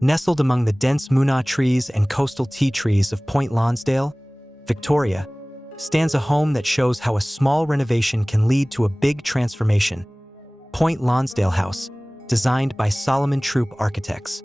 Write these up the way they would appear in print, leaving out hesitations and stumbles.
Nestled among the dense Muna trees and coastal tea trees of Point Lonsdale, Victoria, stands a home that shows how a small renovation can lead to a big transformation. Point Lonsdale House, designed by Solomon Troup Architects.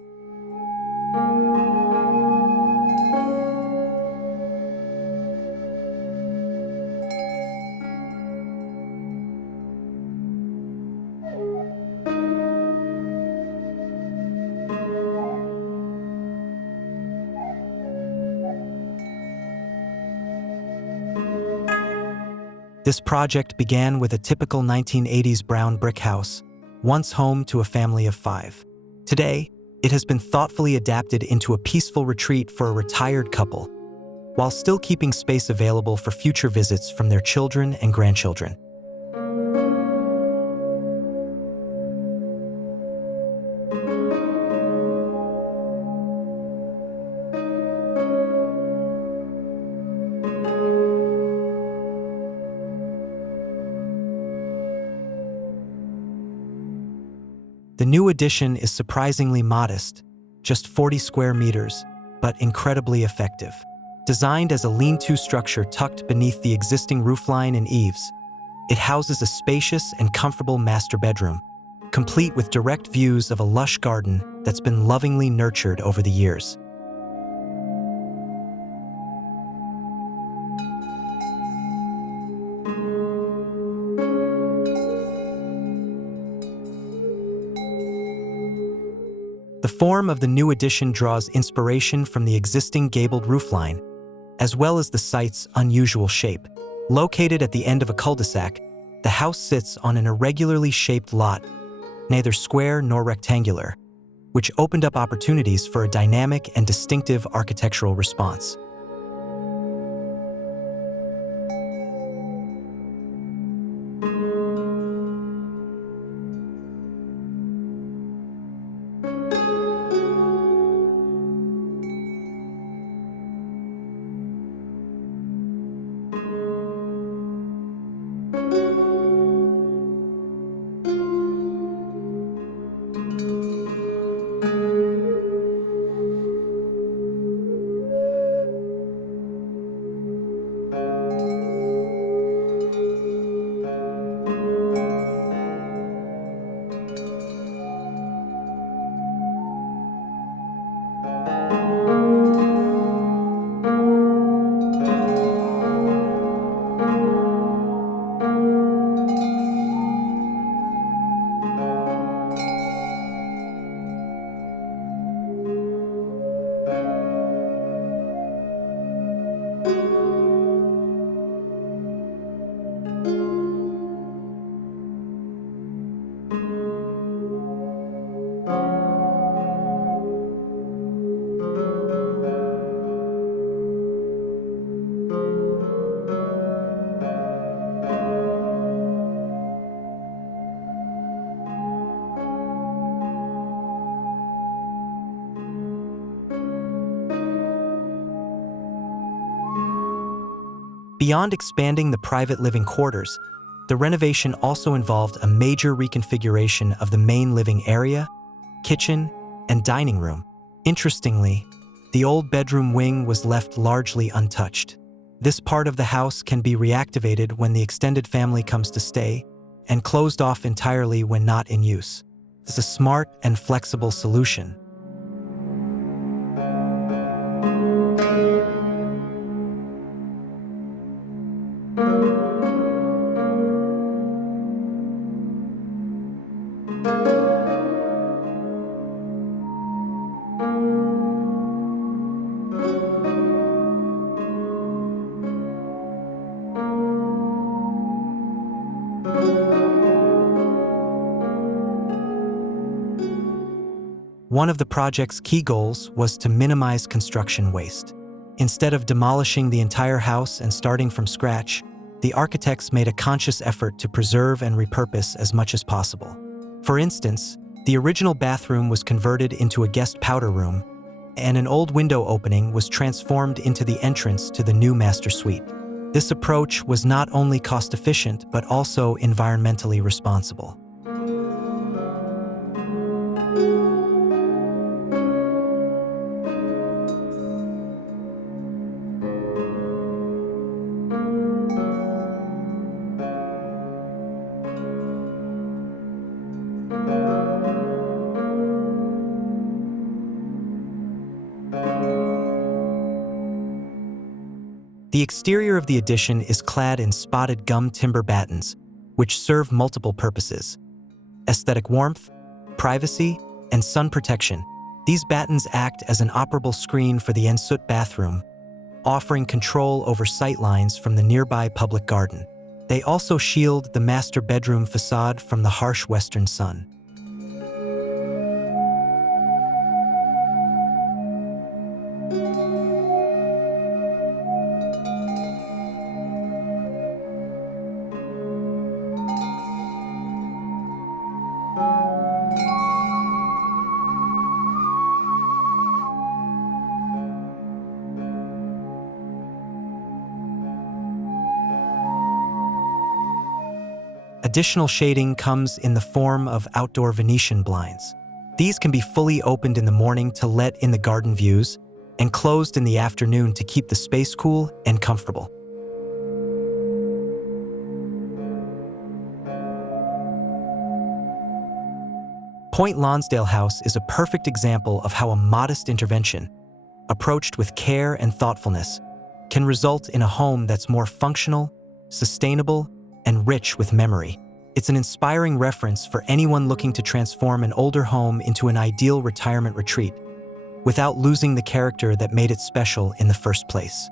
This project began with a typical 1980s brown brick house, once home to a family of 5. Today, it has been thoughtfully adapted into a peaceful retreat for a retired couple, while still keeping space available for future visits from their children and grandchildren. The new addition is surprisingly modest, just 40 square meters, but incredibly effective. Designed as a lean-to structure tucked beneath the existing roofline and eaves, it houses a spacious and comfortable master bedroom, complete with direct views of a lush garden that's been lovingly nurtured over the years. The form of the new addition draws inspiration from the existing gabled roofline, as well as the site's unusual shape. Located at the end of a cul-de-sac, the house sits on an irregularly shaped lot, neither square nor rectangular, which opened up opportunities for a dynamic and distinctive architectural response. Beyond expanding the private living quarters, the renovation also involved a major reconfiguration of the main living area, kitchen, and dining room. Interestingly, the old bedroom wing was left largely untouched. This part of the house can be reactivated when the extended family comes to stay, and closed off entirely when not in use. It's a smart and flexible solution. One of the project's key goals was to minimize construction waste. Instead of demolishing the entire house and starting from scratch, the architects made a conscious effort to preserve and repurpose as much as possible. For instance, the original bathroom was converted into a guest powder room, and an old window opening was transformed into the entrance to the new master suite. This approach was not only cost-efficient but also environmentally responsible. The exterior of the addition is clad in spotted gum timber battens, which serve multiple purposes: aesthetic warmth, privacy, and sun protection. These battens act as an operable screen for the ensuite bathroom, offering control over sightlines from the nearby public garden. They also shield the master bedroom facade from the harsh western sun. Additional shading comes in the form of outdoor Venetian blinds. These can be fully opened in the morning to let in the garden views and closed in the afternoon to keep the space cool and comfortable. Point Lonsdale House is a perfect example of how a modest intervention, approached with care and thoughtfulness, can result in a home that's more functional, sustainable, and rich with memory. It's an inspiring reference for anyone looking to transform an older home into an ideal retirement retreat without losing the character that made it special in the first place.